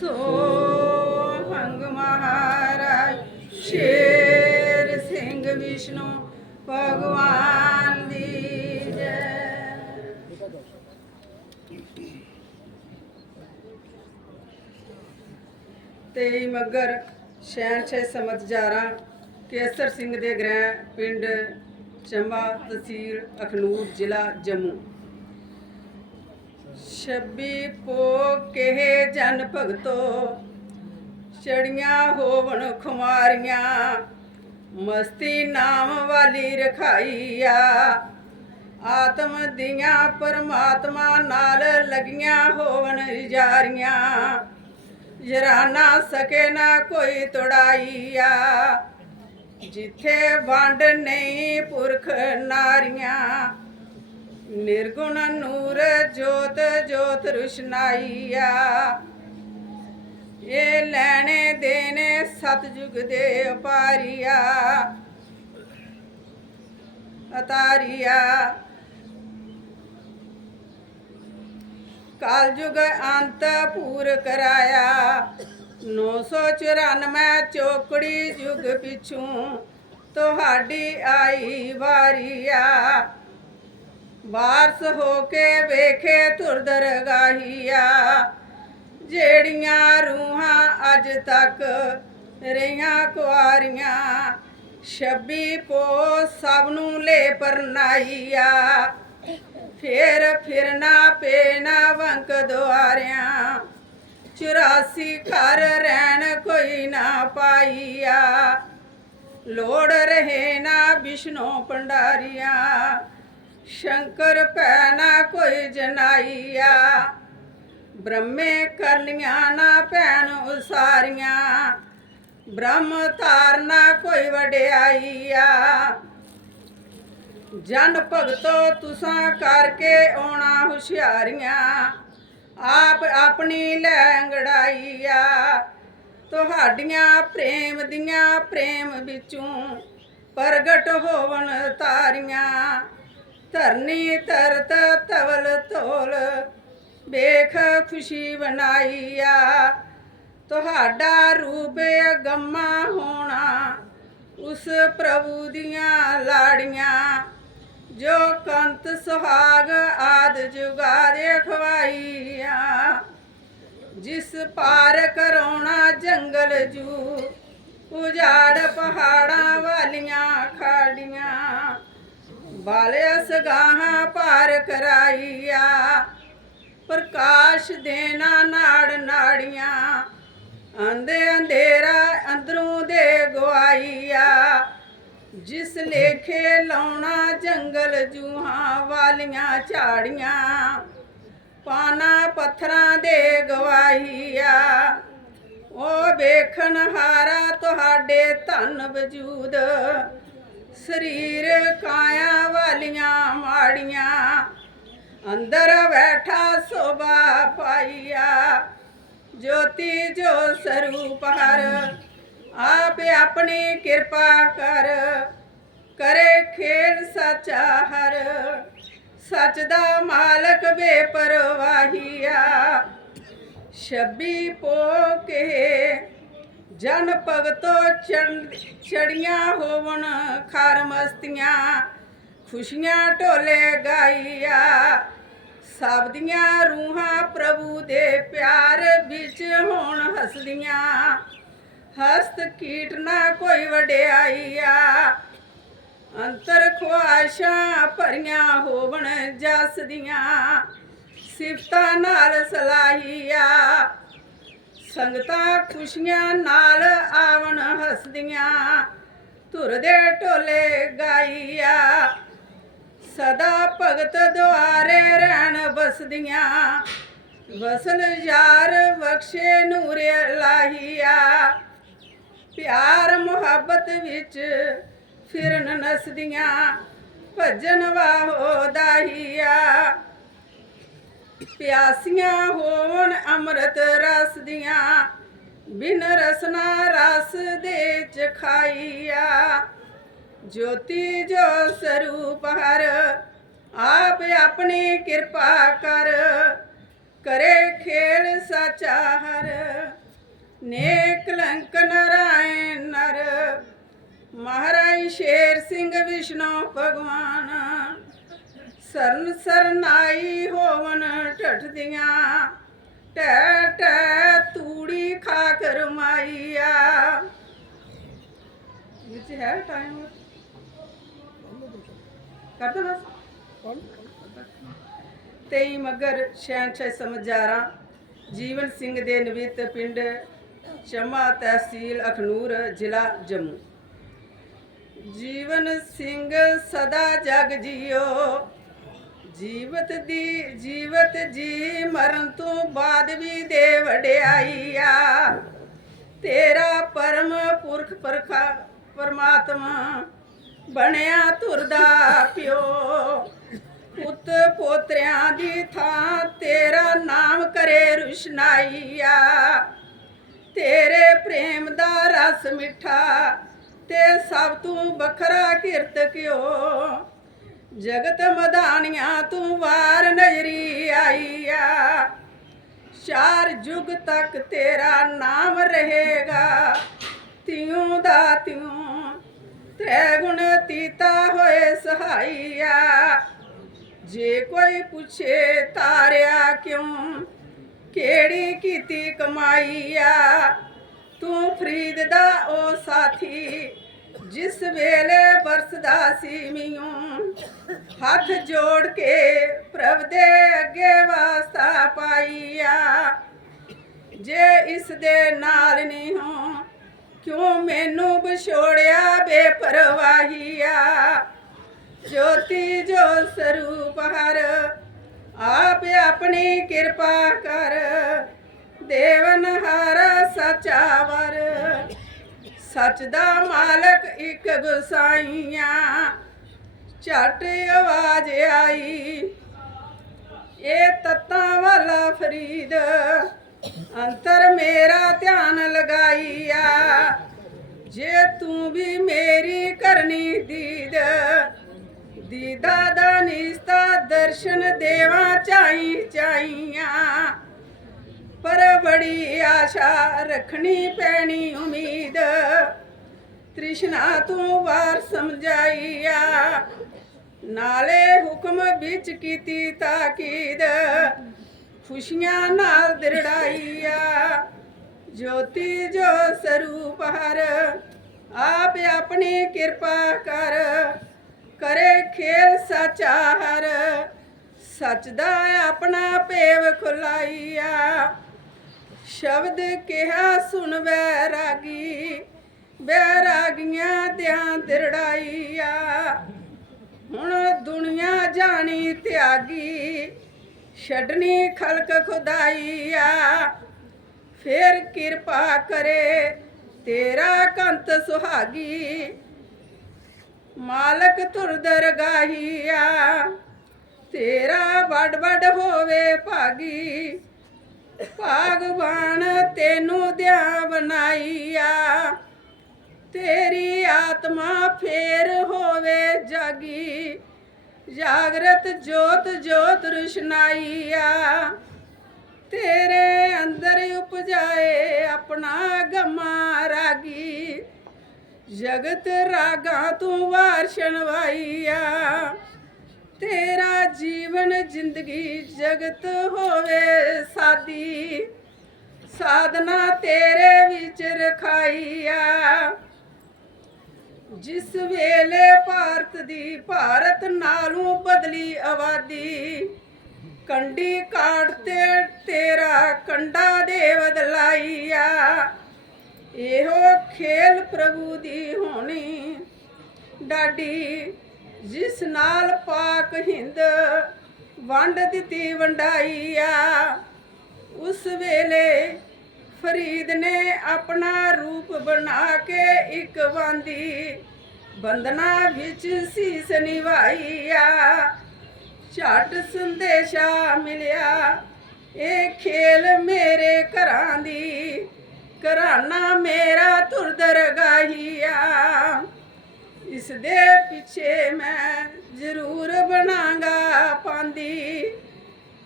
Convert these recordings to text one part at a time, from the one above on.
ਸੋ ਹੰਗ ਮਹਾਰਾਜ, ਸ਼ੇਰ ਸਿੰਘ ਵਿਸ਼ਨੂੰ, ਭਗਵਾਨ ਦੀ ਜੈ। ਤੇਈ ਮੱਗਰ ਸ਼ਹਿਨਸ਼ਾਹ ਸਮਤ ਜਾਰਾ, ਕੇਸਰ ਸਿੰਘ ਦੇ ਗ੍ਰਹਿ, ਪਿੰਡ ਚੰਬਾ, ਤਹਿਸੀਲ ਅਖਨੂਰ, ਜ਼ਿਲ੍ਹਾ ਜੰਮੂ। ਛੱਬੀ ਪੋ ਕਹੇ ਜਨ ਭਗਤੋ, ਛੜੀਆਂ ਹੋਵਣ ਖੁਮਾਰੀਆਂ, ਮਸਤੀ ਨਾਮ ਵਾਲੀ ਰਖਾਈਆ। ਆਤਮ ਦੀਆਂ ਪਰਮਾਤਮਾ ਨਾਲ ਲਗੀਆਂ ਹੋਵਣ ਜਾਰੀਆਂ ਜਰਾਨਾ ਸਕੇ ਨਾ ਕੋਈ ਤੋੜਾਈਆ, ਜਿੱਥੇ ਵੰਡ ਨਹੀਂ ਪੁਰਖ ਨਾਰੀਆਂ। ਨਿਰਗੁਣ ਨੂਰ ਜੋਤ ਜੋਤ ਰੁਸ਼ਨਾਈਆ। ਇਹ ਲੈਣੇ ਦੇਣੇ ਸਤਜੁਗ ਦੇ ਉਪਾਰੀਆ। ਅਤਾਰੀਆ। ਕਲਯੁਗ ਅੰਤ ਪੂਰ ਕਰਾਇਆ। 994 ਚੋਕੜੀ ਯੁਗ ਪਿਛੂ ਤੁਹਾਡੀ ਆਈ ਵਾਰੀਆ। ਵਾਰਸ ਹੋ ਕੇ ਵੇਖੇ ਤੁਰ ਦਰਗਾਹੀਆ, ਜਿਹੜੀਆਂ ਰੂਹਾਂ ਅੱਜ ਤੱਕ ਰਹੀਆਂ ਕੁਆਰੀਆਂ, ਛੱਬੀ ਪੋ ਸਭ ਨੂੰ ਲੈ ਪਰਨਾਈਆ ਫੇਰ ਫਿਰਨਾ ਪੇਨਾ ਵੰਕ ਦੁਆਰਿਆਂ 84 ਘਰ ਰਹਿਣ ਕੋਈ ਨਾ ਪਾਈਆ। ਲੋੜ ਰਹੇ ਨਾ ਵਿਸ਼ਨੂੰ ਪੰਡਾਰੀਆਂ ਸ਼ੰਕਰ ਭੈ ਨਾ ਕੋਈ ਜਨਾਈਆ। ਬ੍ਰਹਮੇ ਕਰਨੀਆਂ ਨਾ ਭੈਣ ਉਸਾਰੀਆਂ। ਬ੍ਰਹਮ ਧਾਰਨਾ ਕੋਈ ਵਡਿਆਈਆ। ਜਨ ਭਗਤੋ ਤੁਸਾਂ ਕਰਕੇ ਆਉਣਾ ਹੁਸ਼ਿਆਰੀਆਂ। ਆਪ ਆਪਣੀ ਲੈਂਗੜਾਈਆ ਤੁਹਾਡੀਆਂ ਪ੍ਰੇਮ ਦੀਆਂ ਪ੍ਰੇਮ ਵਿੱਚੋਂ ਪ੍ਰਗਟ ਹੋਵਣ ਤਾਰੀਆਂ। ਧਰਨੀ ਤਰਤ ਤਵਲ ਤੋਲ ਵੇਖ ਖੁਸ਼ੀ ਬਣਾਈਆ ਤੁਹਾਡਾ ਰੂਪ ਗੰਮਾ ਹੋਣਾ, ਉਸ ਪ੍ਰਭੂ ਦੀਆਂ ਲਾੜੀਆਂ। ਜੋ ਕੰਤ ਸੁਹਾਗ ਆਦ ਜੁਗਾਰੇ ਖਵਾਈਆਂ ਜਿਸ ਪਾਰ ਕਰੋਣਾ ਜੰਗਲ ਜੂ, ਉਜਾੜ ਪਹਾੜਾਂ ਬਾਲਿਆਸ ਸਗਾਹਾਂ ਪਾਰ ਕਰਾਈਆ, ਪ੍ਰਕਾਸ਼ ਦੇਣਾ ਨਾੜ ਨਾੜੀਆਂ, ਆਂਦੇ ਅੰਧੇਰਾ ਅੰਦਰੋਂ ਦੇ ਗਵਾਈਆ ਜਿਸ ਲੇਖੇ ਲਾਉਣਾ ਜੰਗਲ ਜੂਹਾਂ ਵਾਲੀਆਂ ਝਾੜੀਆਂ ਪਾਨਾ ਪੱਥਰਾਂ ਦੇ ਗਵਾਹੀਆ। ਉਹ ਵੇਖਣ ਹਾਰਾ ਤੁਹਾਡੇ ਧਨ ਵਜੂਦ ਸਰੀਰ ਕਾਇਆ ਵਾਲੀਆਂ ਮਾੜੀਆਂ। ਅੰਦਰ ਬੈਠਾ ਸੋਭਾ ਪਾਈਆ। ਜੋਤੀ ਜੋ ਸਰੂਪ ਹਰ, ਆਪ ਆਪਣੀ ਕਿਰਪਾ ਕਰ। ਕਰੇ ਖੇਡ ਸਚਾ ਹਰ, ਸੱਚ ਦਾ ਮਾਲਕ ਬੇਪਰਵਾਹੀਆ। ਛੱਬੀ ਪੋ ਕੇ ਜਨ ਭਗਤੋ ਚੜ੍ਹ- ਚੜੀਆਂ ਹੋਵਣ, ਖਰ ਮਸਤੀਆਂ, ਖੁਸ਼ੀਆਂ ਢੋਲੇ ਗਾਈਆ। ਸਭ ਦੀਆਂ ਰੂਹਾਂ ਪ੍ਰਭੂ ਦੇ ਪਿਆਰ ਵਿੱਚ ਹੋਣ ਹੱਸਦੀਆਂ। ਹਸਤ ਕੀਟ ਨਾ ਕੋਈ ਵਡਿਆਈਆ। ਅੰਤਰ ਖੁਆਸ਼ਾਂ ਭਰੀਆਂ ਹੋਵਣ ਜਸ ਦੀਆਂ ਸਿਫਤਾਂ ਨਾਲ ਸਲਾਹੀਆ। ਸੰਗਤਾਂ ਖੁਸ਼ੀਆਂ ਨਾਲ ਆਵਣ ਹੱਸਦੀਆਂ। ਧੁਰ ਦੇ ਢੋਲੇ ਗਾਈਆ। ਸਦਾ ਭਗਤ ਦੁਆਰੇ ਰਹਿਣ ਬਸਦੀਆਂ ਵਸਲ ਯਾਰ ਬਖਸ਼ੇ ਨੂਰ ਲਾਹੀਆ। ਪਿਆਰ ਮੁਹੱਬਤ ਵਿੱਚ ਫਿਰਨ ਨਸਦੀਆਂ। ਭਜਨ ਵਾਹੋ ਦਾਹੀਆ। ਪਿਆਸੀਆਂ ਹੋਣ ਅੰਮ੍ਰਿਤ ਰਸ ਦੀਆਂ, ਬਿਨ ਰਸਨਾ ਰਸ ਦੇ ਚਖਾਈਆ ਜੋਤੀ ਜੋ ਸਰੂਪ ਹਰ, ਆਪ ਆਪਣੀ ਕਿਰਪਾ ਕਰ। ਕਰੇ ਖੇਲ ਸਾਚਾ ਹਰ, ਨੇਕ ਲੰਕ ਨਰਾਇਣ ਨਰ। ਮਹਾਰਾਜ ਸ਼ੇਰ ਸਿੰਘ ਵਿਸ਼ਨੂੰ ਭਗਵਾਨ। ਸਰਨ ਸਰਨਾਈ ਹੋਵਨ ਢੱਠਦੀਆਂ ਟੈ ਟੈ, ਤੂੜੀ ਖਾਕ ਰਮਾਈਆ। ਵਿੱਚ ਹੈ ਟਾਈਮ ਕਰਦਾ ਬਸ। ਤੇਈ ਮਗਰ ਸ਼ਹਿਨशाह ਸਮਝਾਰਾ। ਜੀਵਨ ਸਿੰਘ ਦੇ ਨਵਿਤ ਪਿੰਡ ਚਮਾ ਤਹਿਸੀਲ ਅਖਨੂਰ, ਜ਼ਿਲ੍ਹਾ ਜੰਮੂ। ਜੀਵਨ ਸਿੰਘ ਸਦਾ ਜਗ ਜੀਓ। ਜੀਵਤ ਦੀ ਜੀਵਤ ਜੀ ਮਰਨ ਤੋਂ ਬਾਅਦ ਵੀ ਦੇ ਵਡਿਆਈਆ ਤੇਰਾ ਪਰਮ ਪੁਰਖ ਪਰਖਾ ਪਰਮਾਤਮਾ ਬਣਿਆ ਤੁਰਦਾ ਪਿਓ। ਪੁੱਤ ਪੋਤਰਿਆਂ ਦੀ ਥਾਂ ਤੇਰਾ ਨਾਮ ਕਰੇ ਰੁਸ਼ਨਾਈਆ। ਤੇਰੇ ਪ੍ਰੇਮ ਦਾ ਰਸ ਮਿੱਠਾ ਤੇ ਸਭ ਤੋਂ ਵੱਖਰਾ ਕਿਰਤ ਕਿਓ ਜਗਤ ਮਦਾਨੀਆਂ ਤੂੰ ਵਾਰ ਨਜ਼ਰੀ ਆਈਆ। ਚਾਰ ਯੁਗ ਤੱਕ ਤੇਰਾ ਨਾਮ ਰਹੇਗਾ। ਤਿਉ ਦਾ ਤਿਉ ਤ੍ਰੈ ਗੁਣ ਤੀਤਾ ਹੋਏ ਸਹਾਈਆ। ਜੇ ਕੋਈ ਪੁੱਛੇ ਤਾਰਿਆ ਕਿਉਂ, ਕਿਹੜੀ ਕੀਤੀ ਕਮਾਈਆ? ਤੂੰ ਫਰੀਦ ਦਾ ਉਹ ਸਾਥੀ ਜਿਸ ਵੇਲੇ ਬਰਸਦਾ ਸੀ ਮੀਉ, ਹੱਥ ਜੋੜ ਕੇ ਪ੍ਰਭ ਦੇ ਅੱਗੇ ਵਾਸਤਾ ਪਾਈਆ। ਜੇ ਇਸ ਦੇ ਨਾਲ ਨਹੀਂ ਹੋ, ਕਿਉਂ ਮੈਨੂੰ ਵਿਛੋੜਿਆ ਬੇਪਰਵਾਹੀਆ? ਜੋਤੀ ਜੋ ਸਰੂਪ ਹਰ, ਆਪ ਆਪਣੀ ਕਿਰਪਾ ਕਰ। ਦੇਵਨ ਹਰ ਸਚਾਵਰ ਸੱਚ ਦਾ ਮਾਲਕ ਇੱਕ ਗੁਸਾਈਆਂ। ਝਟ ਆਵਾਜ਼ ਆਈ, ਇਹ ਤਤਾਂ ਵਾਲਾ ਫਰੀਦ, ਅੰਤਰ ਮੇਰਾ ਧਿਆਨ ਲਗਾਈਆ। ਜੇ ਤੂੰ ਵੀ ਮੇਰੀ ਕਰਨੀ ਦੀਦ, ਦੀਦਾ ਦਾ ਨਿਸਤਾ ਦਰਸ਼ਨ ਦੇਵਾ ਚਾਈ ਚਾਈਆਂ ਪਰ ਬੜੀ ਆਸ਼ਾ ਰੱਖਣੀ ਪੈਣੀ ਉਮੀਦ। ਤ੍ਰਿਸ਼ਨਾ ਤੂੰ ਵਾਰ ਸਮਝਾਈਆ, ਨਾਲੇ ਹੁਕਮ ਵਿੱਚ ਕੀਤੀ ਤਾਕੀਦ। ਖੁਸ਼ੀਆਂ ਨਾਲ ਦਿਰੜਾਈਆ, ਜੋਤੀ ਜੋ ਸਰੂਪ ਹਰ, ਆਪ ਆਪਣੀ ਕਿਰਪਾ ਕਰ। ਕਰੇ ਖੇਲ ਸਚਾ ਹਰ ਸੱਚ ਦਾ ਆਪਣਾ ਭੇਵ ਖੁਲਾਈਆ। ਸ਼ਬਦ ਕਿਹਾ ਸੁਣ ਵੈਰਾਗੀ, ਵੈਰਾਗੀਆਂ ਧਿਆਨ ਦਿਰੜਾਈਆ ਹੁਣ ਦੁਨੀਆ ਜਾਣੀ ਤਿਆਗੀ, ਛੱਡਣੀ ਖਲਕ ਖੁਦਾਈਆ। ਫੇਰ ਕਿਰਪਾ ਕਰੇ ਤੇਰਾ ਕੰਤ ਸੁਹਾਗੀ। ਮਾਲਕ ਤੁਰ ਦਰਗਾਹੀਆ, ਤੇਰਾ ਵੱਡ ਵੱਡ ਹੋਵੇ ਭਾਗੀ। ਭਗਵਾਨ ਤੈਨੂੰ ਦਿਆ ਬਣਾਈਆ। ਤੇਰੀ ਆਤਮਾ ਫੇਰ ਹੋਵੇ ਜਾਗੀ। ਜਾਗਰਤ ਜੋਤ ਜੋਤ ਰੁਸ਼ਨਾਈਆ। ਤੇਰੇ ਅੰਦਰ ਉਪਜਾਏ ਆਪਣਾ ਗਮਾ ਰਾਗੀ। ਜਗਤ ਰਾਗਾਂ ਤੂੰ ਵਾਰਸ਼ਣ ਵਾਈਆ ਤੇਰਾ ਜੀਵਨ ਜ਼ਿੰਦਗੀ ਜਗਤ ਹੋਵੇ ਸਾਦੀ, ਸਾਧਨਾ ਤੇਰੇ ਵਿੱਚ ਰਖਾਈਆ ਜਿਸ ਵੇਲੇ ਭਾਰਤ ਦੀ ਭਾਰਤ ਨਾਲੋਂ ਬਦਲੀ ਆਬਾਦੀ ਕੰਡੀ ਕਾਟ ਤੇ ਤੇਰਾ ਕੰਡਾ ਦੇ ਬਦਲਾਈਆ ਇਹੋ ਖੇਲ ਪ੍ਰਭੂ ਦੀ ਹੋਣੀ ਡਾਡੀ ਜਿਸ ਨਾਲ ਪਾਕ ਹਿੰਦ ਵੰਡ ਦਿੱਤੀ ਵੰਡਾਈਆ ਉਸ ਵੇਲੇ ਫਰੀਦ ਨੇ ਆਪਣਾ ਰੂਪ ਬਣਾ ਕੇ ਇੱਕ ਵਾਂਦੀ ਬੰਦਨਾ ਵਿੱਚ ਸੀਸ ਨਿਭਾਈਆ ਝਟ ਸੰਦੇਸ਼ਾ ਮਿਲਿਆ, ਇਹ ਖੇਲ ਮੇਰੇ ਘਰਾਂ ਦੀ, ਘਰਾਨਾ ਮੇਰਾ ਤੁਰਦਰ ਦਰਗਾਹੀਆ ਇਸ ਦੇ ਪਿੱਛੇ ਮੈਂ ਜ਼ਰੂਰ ਬਣਾਂਗਾ ਪਾਂਦੀ।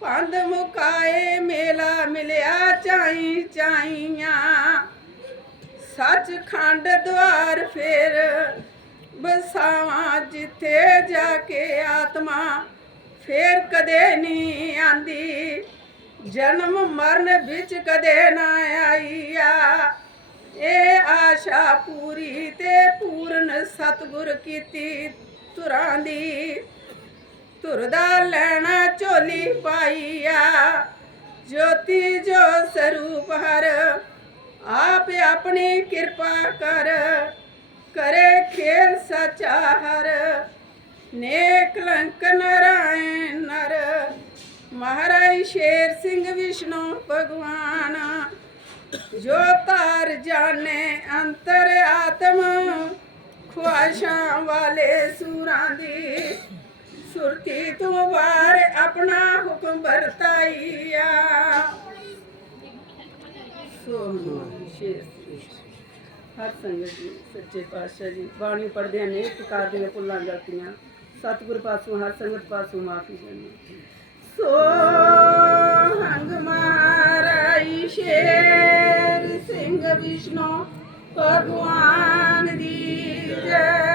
ਪੰਦ ਮੁਕਾਏ ਮੇਲਾ ਮਿਲਿਆ ਚਾਈ ਚਾਈਆਂ। ਸੱਚਖੰਡ ਦਵਾਰ ਫੇਰ ਬਸਾਵਾਂ ਜਿੱਥੇ ਜਾ ਕੇ ਆਤਮਾ ਫੇਰ ਕਦੇ ਨਹੀਂ ਆਂਦੀ। ਜਨਮ ਮਰਨ ਵਿੱਚ ਕਦੇ ਨਾ ਆਈ ਆ ਇਹ ਆਸ਼ਾ ਪੂਰੀ ਤੇ ਪੂਰਨ ਸਤਗੁਰ ਕੀਤੀ ਤੁਰਾਂ ਦੀ। ਤੁਰਦਾ ਲੈਣਾ ਝੋਲੀ ਪਾਈਆ, ਜੋਤੀ ਜੋ ਸਰੂਪ ਹਰ, ਆਪ ਆਪਣੀ ਕਿਰਪਾ ਕਰ। ਕਰੇ ਖੇਲ ਸਚਾ ਹਰ, ਨੇਕ ਲੰਕ ਨਰਾਇਣ ਨਰ। ਮਹਾਰਾਜ ਸ਼ੇਰ ਸਿੰਘ ਵਿਸ਼ਨੂੰ ਭਗਵਾਨ, ਜੋ ਜਾਣੇ ਅੰਤਰ ਆਤਮਾ ਖੁਆਸ਼ਾਂ ਵਾਲੇ ਸੂਰਾਂ ਦੀ ਸੁਰਤੀ ਤੋਂ ਵਾਰ ਆਪਣਾ ਹੁਕਮ ਵਰਤਾਈਆ। ਹਰ ਸੰਗਤ ਜੀ, ਸੱਚੇ ਪਾਤਸ਼ਾਹ ਜੀ, ਬਾਣੀ ਪੜ੍ਹਦਿਆਂ ਨੇ ਪ੍ਰਕਾਰ ਦੀਆਂ ਭੁੱਲਾਂ ਗਲਤੀਆਂ ਸਤਿਗੁਰ ਪਾਸੋਂ, ਹਰ ਸੰਗਤ ਪਾਸੋਂ ਮਾਫੀ ਚਾਹੀਦੀ ਸੋ, ਹੰਗ ਮਹਾਰਾਈ ਸ਼ੇਰ। ਸਿੰਘ ਵਿਸ਼ਨੂੰ ਭਗਵਾਨ ਦੀ ਜੈ